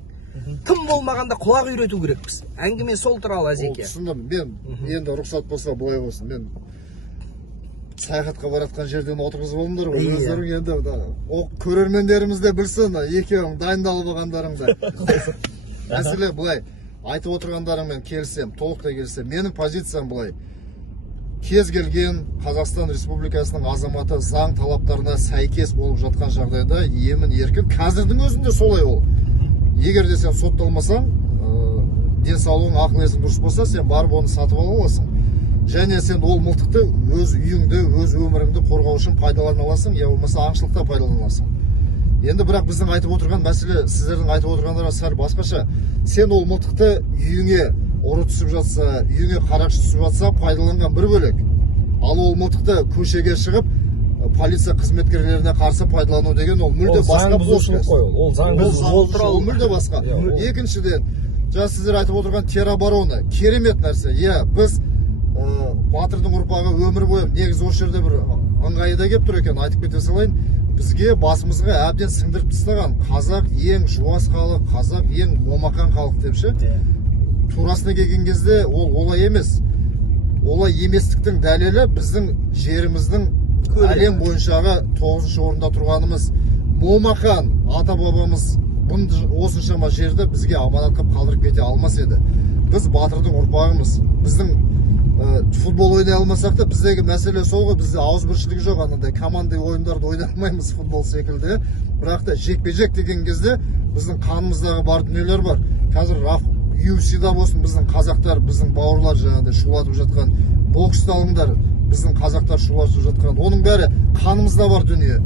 Тым болмағанда құлақ үйрету керекпіз. Әңгіме сол туралы Әзеке. Түсіндім. Мен енді рұқсат болса былай болсын. Мен саяхатқа баратқан жерден отырғызып алыңдар ғой. Өздерің енді көрермендеріміз де білсін, екеуің дайындалып алғандарыңды. Мәселе былай, айтып отырғандарыңмен келісем, толықтай келісем. Менің позициям былай. Кез келген Қазақстан Республикасының азаматы заң талаптарына сәйкес болып жатқан жағдайда емін еркін. Қазірдің өзінде солай ол. Егер де сен сотталмасаң, денсаулығың, ақыл есің дұрыс болса, сен барып оны сатып ала аласың. Және сен ол мылтықты өз үйіңді, өз өміріңді қорғау үшін пайдалана аласың, я болмаса аңшылықта пайдаланасың. Енді бірақ біздің айтып отырған мәселе, сіздердің айтып отырғандарыңыз сәл басқаша. Сен ол мылтықты үйіңе ұры түсіп жатса, үйіңе қарақшы түсіп жатса, пайдаланған бір бөлек. Ал ол мылтықты көшеге шығып, полиция қызметкерлеріне қарсы пайдалану деген ол мүлде басқа бұзушылық қой. Ол заң бұзушылық, ол мүлде басқа. Екіншіден, жаңа сіздер айтып отырған теробороны керемет нәрсе. Біз батырдың ұрпағы өмір бойы негізі осы жерде бір ыңғайда келіп тұр екен, айтып кете салайын. Бізге басымызға әбден сіңдіріп тастаған қазақ ең жуас халық, қазақ ең момақан халық деп ше. Турасына келген кезде ол олай емес. Олай еместіктің дәлелі біздің жеріміздің әлем бойыншаға 9-шы орында тұрғанымыз. Момақан ата бабамыз осыншама жерді бізге аманатқа қалдырып кете алмас еді. Біз батырдың ұрпағымыз. Біздің футбол ойнай алмасақ та біздегі мәселе сол ғой, бізде ауызбіршілік жоқ, анандай командный ойындарды ойнай алмаймыз футбол секілді. Бірақ та жекпе-жек деген кезде біздің қанымыздағы бар дүниелер бар. Қазір UFC-да болсын, біздің қазақтар, біздің бауырлар жаңағыдай шулатып жатқан, бокста алыңдар, біздің қазақтар шулатып жатқан, оның бәрі қанымызда бар дүние.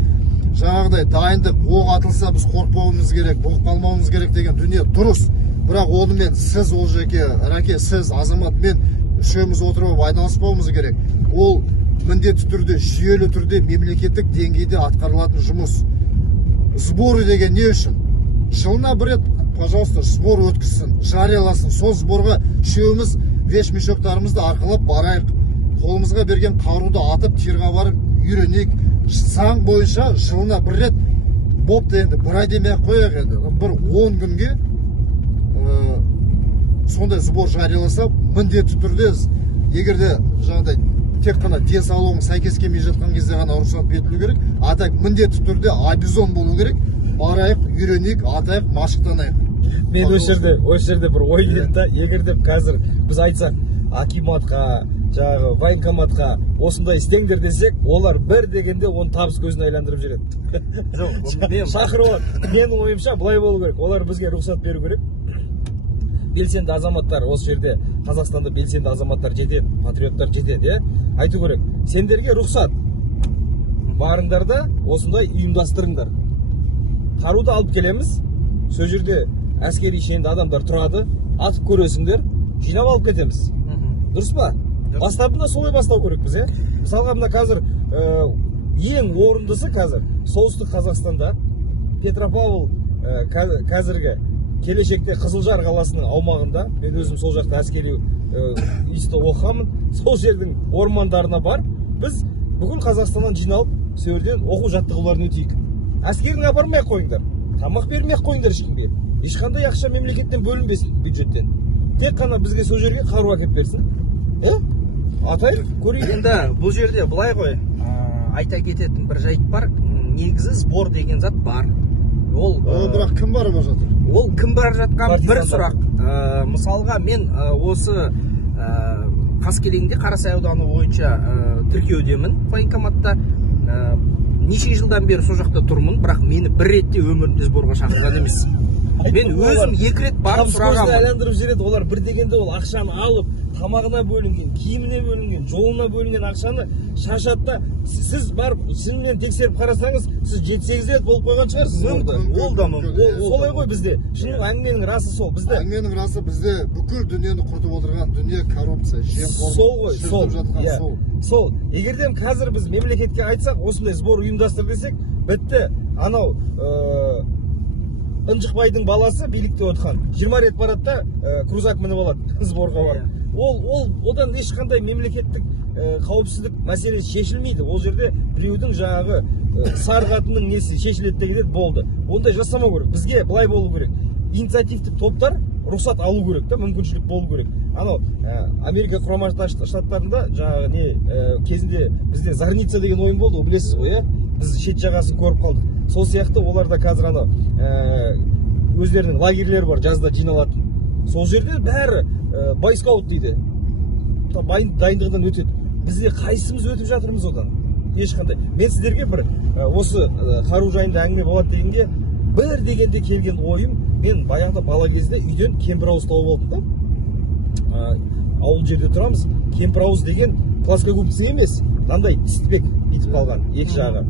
Жаңағыдай дайындық, оқ атылса біз қорықпауымыз керек, бұлып қалмауымыз керек деген дүние дұрыс. Бірақ онымен сіз Олжеке, Раке, сіз азамат, мен үшеуміз отырып айналыспауымыз керек. Ол міндетті түрде, жүйелі түрде мемлекеттік деңгейде атқарылатын жұмыс. Сборы деген не үшін? Жылына бір рет, пожалуйста, сбор өткізсін, жарияласын. Сол сборға үшеуміз веш-мешоктарымызды арқалап барайық. Қолымызға берген қаруды атып, тирға барып үйренейік. Заң бойынша жылына бір рет бопты енді бір ай демей-ақ қояйық енді. Бір 10 күнге сондай сбор жарияласа, міндетті түрде, егерде жаңағыдай тек қана денсаулығың сәйкес келмей жатқан кезде ғана рұқсат берілу керек, атайық міндетті түрде абизон болу керек, барайық, үйренейік, атайық, машықтанайық. Мен осы жерде бір ой келді да, егерде қазір біз айтсақ, акиматқа, жаңағы военкоматқа осындай істеңдер десек, олар бір дегенде оны табыс көзін айландырып жүреді. Шақырып, менің ойымша былай болу керек. Олар бізге рұқсат беру керек. Белсенді азаматтар осы жерде, Қазақстанда белсенді азаматтар жетеді, патриоттар жетеді, айту керек. Сендерге рұқсат. Барыңдар да осындай ұйымдастырыңдар. қаруды алып келеміз, сол жерде әскери шенді адамдар тұрады, атып көресіңдер, жинап алып кетеміз. Дұрыс па? Бастапында солай бастау керекпіз, Мысалға мына қазір ең орындысы қазір солтүстік Қазақстанда Петропавл қазіргі келешекте Қызылжар қаласының аумағында, мен өзім сол жақта әскери үйісті оқамын, сол жердің ормандарына бар, біз бүгін Қазақстаннан жиналып, сол жерден оқу жаттығуларын өтейік. Әскерін апармай қойыңдар, тамақ бермей қойыңдар ешкімге. Ешқандай ақша мемлекеттен бөлінбесін, бюджеттен. Тек қана бізге сол жерге қару әкеліп берсін. Атайық, көрейік. Енді бұл жерде былай ғой, айта кететін бір жайт бар. Негізі сбор деген зат бар. Ол бірақ кім барып жатыр? Ол кім барып жатқан бір сұрақ. Мысалға мен осы Қаскелеңде Қарасай ауданы бойынша тіркеудемін военкоматта. Неше жылдан бері сол жақта тұрмын, бірақ мені бір ретте өмірімде сборға шақырған емес. Мен өзім 2 рет барып сұрағанмын. Айландырып жүреді, олар бір дегенде ол ақшаны алып, тамағына бөлінген, киіміне бөлінген, жолына бөлінген ақшаны шашатта, сіз барып, шынымен тексеріп қарасаңыз, сіз 7-8 рет болып қойған шығарсыз. Ол да мүмкін. Солай ғой бізде. Шынымен әңгіменің расы сол. Бізде әңгіменің расы бізде бүкіл дүниені құртып отырған дүние коррупция, жемқорлық. Сол. Егерден қазір біз мемлекетке айтсақ, осындай сбор ұйымдастыр десек, бітті. Анау Ынжықбайдың баласы билікте отырған 20 рет барады да крузак мініп алады сборға бар. Одан ешқандай мемлекеттік қауіпсіздік мәселесі шешілмейді. Ол жерде біреудің жаңағы сарғатының несі шешіледі дегенде болды. Ондай жасамау керек. Бізге былай болу керек. Инициативтік топтар рұқсат алу керек та, мүмкіншілік болу керек. Анау Америка Құрама Штаттарында жаңағы кезінде бізде Зорница деген ойын болды, білесіз ғой, біз шет жағасын көріп қалдық. Сол сияқты оларда қазір анау өздерінің лагерлері бар, жазда жиналатын. Сол жерде бәрі байскаут дейді. Дайындығынан өтеді. Бізде қайсымыз өтіп жатырмыз одан? Ешқандай. Мен сіздерге бір осы қару жайында әңгіме болады дегенге бір дегенде келген ойым, мен баяғыда бала кезде үйден кемпір-ауыз тауып алдым да. Ауыл жерде тұрамыз. Кемпір-ауыз деген плоскогубцы емес, қандай тістіпек етіп қалған, екі жағы.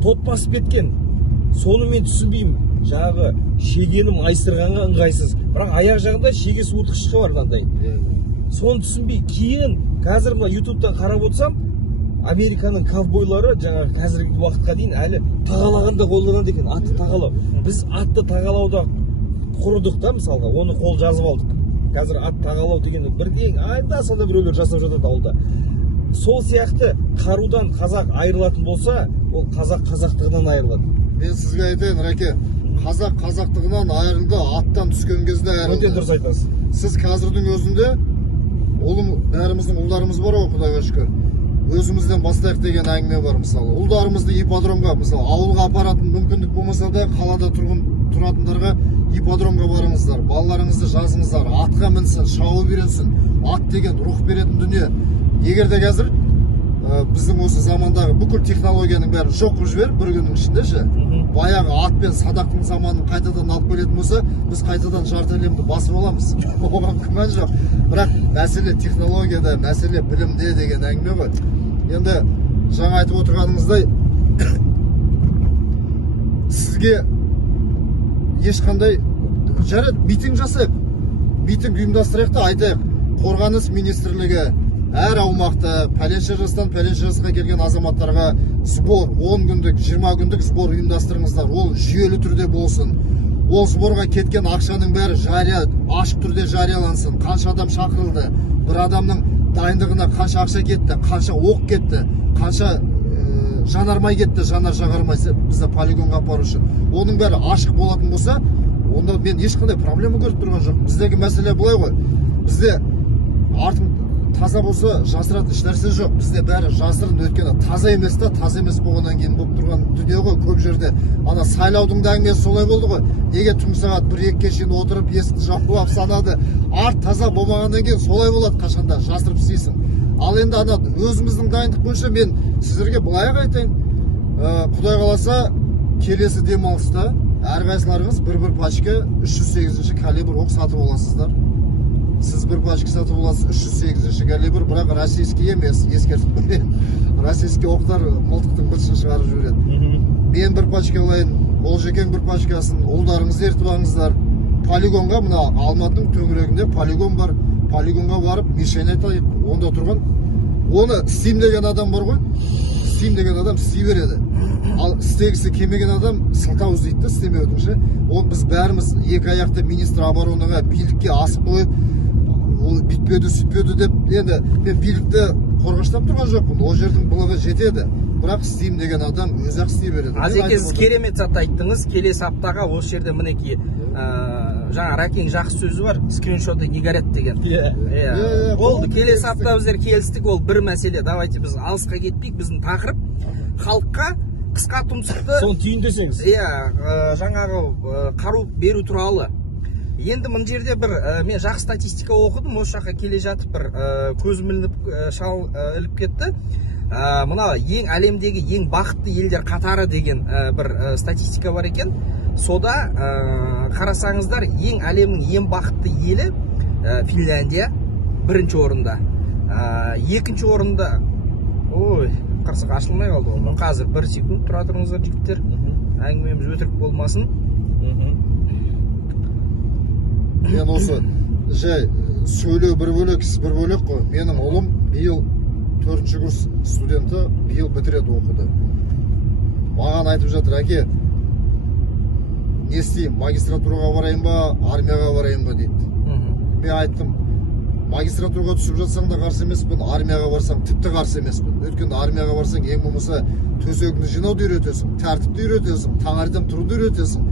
Тот басып кеткен. Соны мен түсінбеймін. Жағы шегенім айыстырғанға ыңғайсыз. Бірақ аяқ жағында шеге суытқышы бар қандай. Соны түсінбей, кейін қазір мына ютубтан қарап отырсам, Американың ковбойлары жаңағы қазіргі уақытқа дейін әлі тағалағанда қолданады екен, атты тағалау. Біз атты тағалауда құрдық та, мысалға, оны қол жазып алдық. Қазір атты тағалау деген бірден айда сонда біреулер жасап жатады ауылда. Сол сияқты қарудан қазақ айырылатын болса, ол қазақ қазақтығынан айырылады. Мен сізге айтайын, Раке, қазақ қазақтығынан айырылды, аттан түскен кезде айырылды. Өте дұрыс айтасыз. Сіз қазірдің өзінде бәріміздің ұлдарымыз бар ғой, Құдайға шүкір. Өзімізден бастайық деген әңгіме бар, мысалы. Ұлдарымызды ипподромға, мысалы, ауылға апаратын мүмкіндік болмаса да, қалада тұратындарға ипподромға барыңыздар, балаларыңызды жазыңыздар, атқа мінсін, шауып үйренсін. Ат деген рух беретін дүние. Егер де қазір біздің осы замандағы бүкіл технологияның бәрін жоқ қылып жіберіп, бір күннің ішінде ше, баяғы ат пен садақтың заманын қайтадан алып келетін болса, біз қайтадан жарты әлемді басып аламыз. Оған күмән жоқ. Бірақ мәселе технологияда, мәселе білімде деген әңгіме ғой. Енді жаңа айтып отырғаныңыздай, сізге ешқандай жарайды, митинг жасайық. Митинг ұйымдастырайық та айтайық. Қорғаныс министрлігі әр аумақта пәленше жастан пәленше жасқа келген азаматтарға сбор, 10 күндік, 20 күндік сбор ұйымдастырыңыздар. Ол жүйелі түрде болсын. Ол сборға кеткен ақшаның бәрі ашық түрде жариялансын. Қанша адам шақырылды, бір адамның дайындығына қанша ақша кетті, қанша оқ кетті, қанша жанармай кетті, жанар жағармай бізді полигонға апару үшін. Оның бәрі ашық болатын болса, онда мен ешқандай проблема көріп тұрған жоқ. Біздегі мәселе былай ғой. Бізде артым таза болса жасыратын еш нәрсе жоқ. Бізде бәрі жасырын, өйткені таза емес та, таза емес болғаннан кейін болып тұрған дүние ғой көп жерде. Ана сайлаудың да әңгімесі солай болды ғой. Неге түнгі сағат 1-2-ге шейін отырып есікті жауып санады. Арт таза болмағаннан кейін солай болады, қашанда жасырып істейсің. Ал енді ана өзіміздің дайындық бойынша мен сіздерге былай айтайын. Құдай қаласа, келесі демалыста әрқайсыларыңыз бір пачка 308 калибр оқ сатып аласыздар. Сіз бір пачка сатып аласыз 308 калибр, бірақ российский емес, ескертіп қояйын. Российский оқтар мылтықтың бытышын шығарып жібереді. Мен бір пачка алайын Олжекең бір пачкасын ұлдарыңызды ертіп алыңыздар. Полигонға, мына Алматының төңірегінде полигон бар. Полигонға барып мишень айтайық, онда тұрған. Оны істейм деген адам бар ғой. Істейм деген адам істей береді. Ал істегісі келмеген адам сылтау іздейді, істемеудің ше. Ол біз бәріміз екі аяқты министр оборонаға билікке асып қойып, ол бітпеді, сүйтпеді деп, енді мен билікті қорғаштап тұрған жоқпын. Ол жердің былығы жетеді. Бірақ істейм деген адам өзі ақ істей береді. Азеке, сіз керемет зат айттыңыз. Келесі аптаға осы жерде мінекей жаңа Рәкең жақсы сөзі бар, скриншоты не горят деген. Болды, келесі апта біздер келістік, ол бір мәселе. Давайте біз алысқа кетпейік, біздің тақырып халыққа қысқа тұмсықты соны түйіндесеңіз. Жаңағы қару беру туралы. Енді мына жерде бір мен жақсы статистика оқыдым, осы жаққа келе жатып бір көзім іліп кетті. Мына әлемдегі ең бақытты елдер қатары деген бір статистика бар екен. Сода қарасаңыздар, әлемнің ең бақытты елі Финляндия бірінші орында. Екінші орында, ой, қарсық ашылмай қалды ол. Қазір бір секунд тұра тұрыңыздар жігіттер, әңгімеміз өтірік болмасын. Мен осы жай сөйлеу бір бөлек, іс бір бөлек қой. Менің ұлым биыл 4-ші курс студенті, биыл бітіреді оқуды. Маған айтып жатыр, әке, не істеймін, магистратураға барайын ба, армияға барайын ба дейді. Мен айттым, магистратураға түсіп жатсаң да қарсы емеспін, армияға барсаң тіпті қарсы емеспін. Өйткені армияға барсаң ең болмаса төсегіңді жинауды үйретесің, тәртіпті үйретесің, таңертең тұруды үйретесің.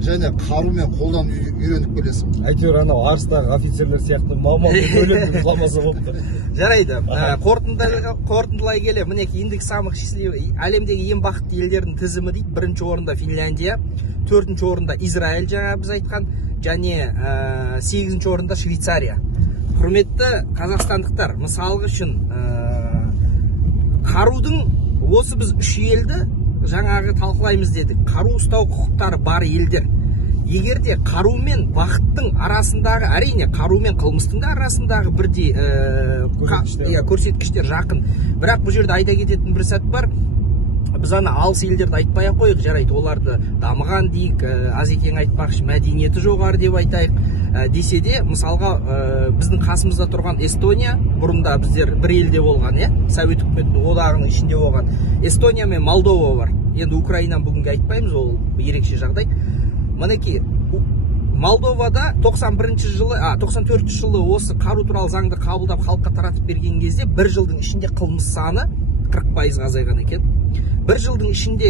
Және қарумен қолдан үйреніп келесің. Әйтеуір анау арыстағы офицерлер сияқты мал-малды бөлек құламаса болыпты. Жарайды. Қорытындылай келе, мінекей индекс самых счастливых әлемдегі ең бақытты елдердің тізімі дейді. Бірінші орында Финляндия, 4-ші орында Израиль, жаңа біз айтқан, және 8-ші орында Швейцария. Құрметті қазақстандықтар, мысалғы үшін қарудың осы біз үш елді жаңағы талқылаймыз дедік. Қару ұстау құқықтары бар елдер. Егер де қару мен бақыттың арасындағы, әрине қару мен қылмыстың да арасындағы бірдей көрсеткіштер жақын. Бірақ бұл жерде айта кететін бір сәт бар. Біз ана алыс елдерді айтпай ақ қойық, жарайды, оларды дамыған дейік, Азекең айтпақшы мәдениеті жоғары деп айтайық. Десе де, мысалға біздің қасымызда тұрған Эстония, бұрында біздер бір елде болған, Совет үкіметінің одағының ішінде болған. Эстония мен Молдова бар. Енді Украинаны бүгінгі айтпаймыз, ол ерекше жағдай. Мінекей, Молдовада 94-ші жылы осы қару туралы заңды қабылдап халыққа таратып берген кезде бір жылдың ішінде қылмыс саны 40% азайған екен. Бір жылдың ішінде,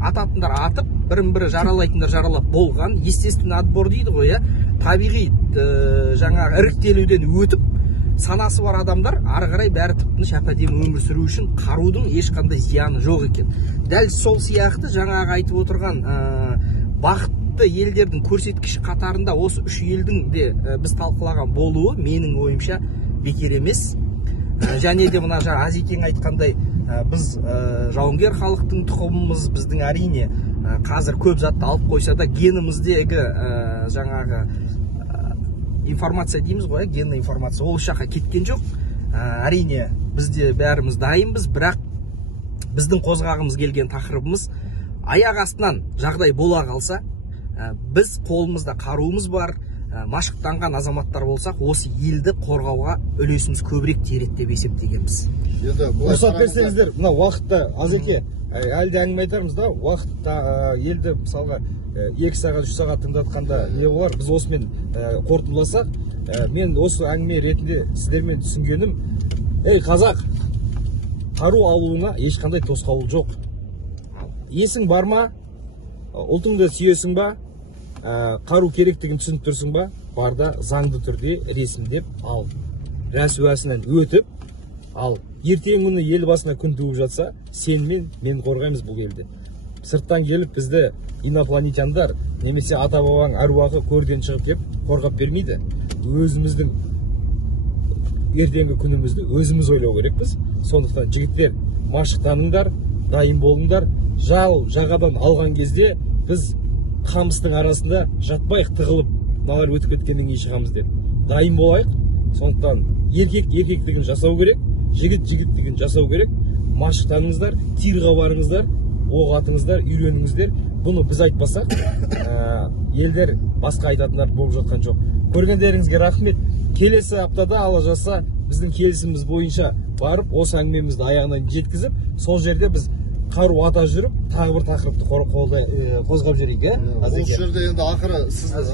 ататындар атып, бірін-бірі жаралайтындар жаралап болған, естественный отбор дейді ғой, табиғи жаңағы іріктелуден өтіп, санасы бар адамдар ары қарай бәрі тып-тыныш әп-әдемі өмір сүру үшін қарудың ешқандай зияны жоқ екен. Дәл сол сияқты жаңағы айтып отырған бақытты елдердің көрсеткіші қатарында осы үш елдің де біз талқылаған болуы менің ойымша бекер емес. Және де мына Азекең айтқандай, біз жауынгер халықтың тұқымымыз, біздің әрине қазір көп затты алып қойса да геніміздегі жаңағы информация дейміз ғой, генный информация, ол жаққа кеткен жоқ. Әрине бізде бәріміз дайынбыз, бірақ біздің қозғағымыз келген тақырыбымыз аяқ астынан жағдай бола қалса, біз қолымызда қаруымыз бар, машықтанған азаматтар болсақ, осы елді қорғауға үлесіміз көбірек тиеді деп есептегенбіз. Рұқсат берсеңіздер, мына уақытта Азеке, әлі де әңгіме айтармыз да, уақытта елді мысалға 2 сағат, 3 сағат тыңдатқанда не болар, біз осымен қорытындыласақ, мен осы әңгіме ретінде сіздермен түсінгенім, қазақ, қару алуына ешқандай тосқауыл жоқ. Есің бар ма, ұлтыңды сүйесің ба, қару керектігін түсініп тұрсың ба, барда заңды түрде ресімдеп ал, рәсуасынан өтіп ал, ертең күні ел басына күн туып жатса, сен мен қорғаймыз бұл елді. Сырттан келіп бізді инопланетяндар немесе ата-бабаң әруағы көрден шығып кеп қорғап бермейді. Өзіміздің ертеңгі күнімізді өзіміз ойлау керекпіз. Сондықтан жігіттер, машықтаныңдар, дайын болыңдар. Жағадан алған кезде біз қамыстың арасында жатпайық тығылып, балар өтіп кеткеннен кейін шығамыз деп. Дайын болайық. Сондықтан еркектігін жасау керек, жігіттігін жасау керек. Машықтаныңыздар, тирға барыңыздар, оқ атыңыздар, үйреніңіздер. бұны біз айтпасақ елдер басқа айтатындар болып жатқан жоқ. Көргендеріңізге рахмет. Келесі аптада Алла жазса біздің келісіміміз бойынша барып осы әңгімемізді аяғына жеткізіп, сол жерде біз қару ата жүріп тағы бір тақырыпты қозғап жүрейік. Осы жерде енді ақыры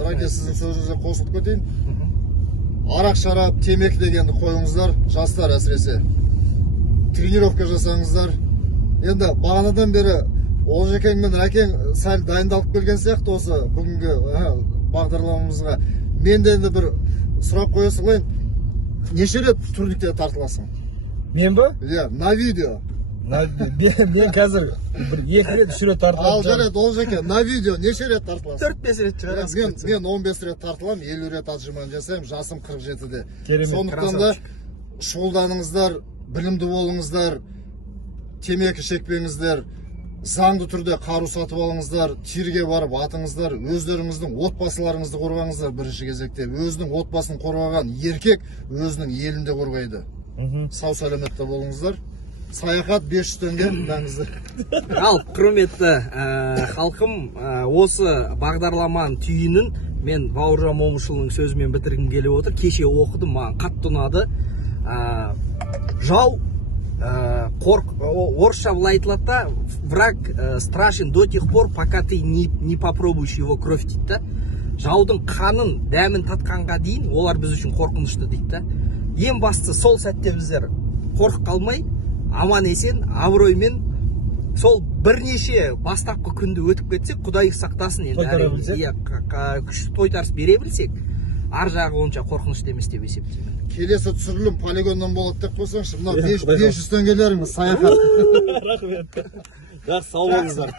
Раке сіздің сөзіңізге қосылып кетейін. Арақ шарап, темекі дегенді қойыңыздар, жастар әсіресе тренировка жасаңыздар. Енді бағанадан бері Олжекең мен Рәкең сәл дайындалып келген сияқты осы бүгінгі бағдарламамызға. Мен де енді бір сұрақ қоя салайын. Неше рет турникте тартыласың? Мен ба? Иә, на видео. Мен қазір 2 рет 3 рет тартылам. Ал жарайды, Олжеке, на видео неше рет тартыласың? 4-5 рет шығарасың. Мен 15 рет тартылам, 50 рет отжимание жасаймын, жасым 47-де. Керемет. Сондықтан да шұғылданыңыздар, білімді болыңыздар, темекі шекпеңіздер, заңды түрде қару сатып алыңыздар, тирге барып атыңыздар, өздеріңіздің отбасыларыңызды қорғаңыздар. Бірінші кезекте өзінің отбасын қорғаған еркек өзінің елінде қорғайды. Сау сәлеметте болыңыздар. Саяхат 500 теңге маңызды. Ал құрметті халқым, осы бағдарламаның түйінін мен Бауыржан Момышұлының сөзімен бітіргім келіп отыр. Кеше оқыдым, маған қатты ұнады. Жау орысша былай айтылады да, враг страшен до тех пор, пока ты не попробуешь его кровь дейді да. Жаудың қанын, дәмін татқанға дейін олар біз үшін қорқынышты дейді да. Ең бастысы сол сәтте біздер қорқып қалмай, аман есен, абыроймен сол бірнеше бастапқы күнді өтіп кетсек, Құдай сақтасын енді. Күшті тойтарыс бере білсек, ар жағы онша қорқынышты емес деп есептеймін. Келесі түсірілім полигоннан болады деп қойсаңшы, мына 500 теңгелеріңіз саяхат. Рахмет. Жақсы, сау болыңыздар.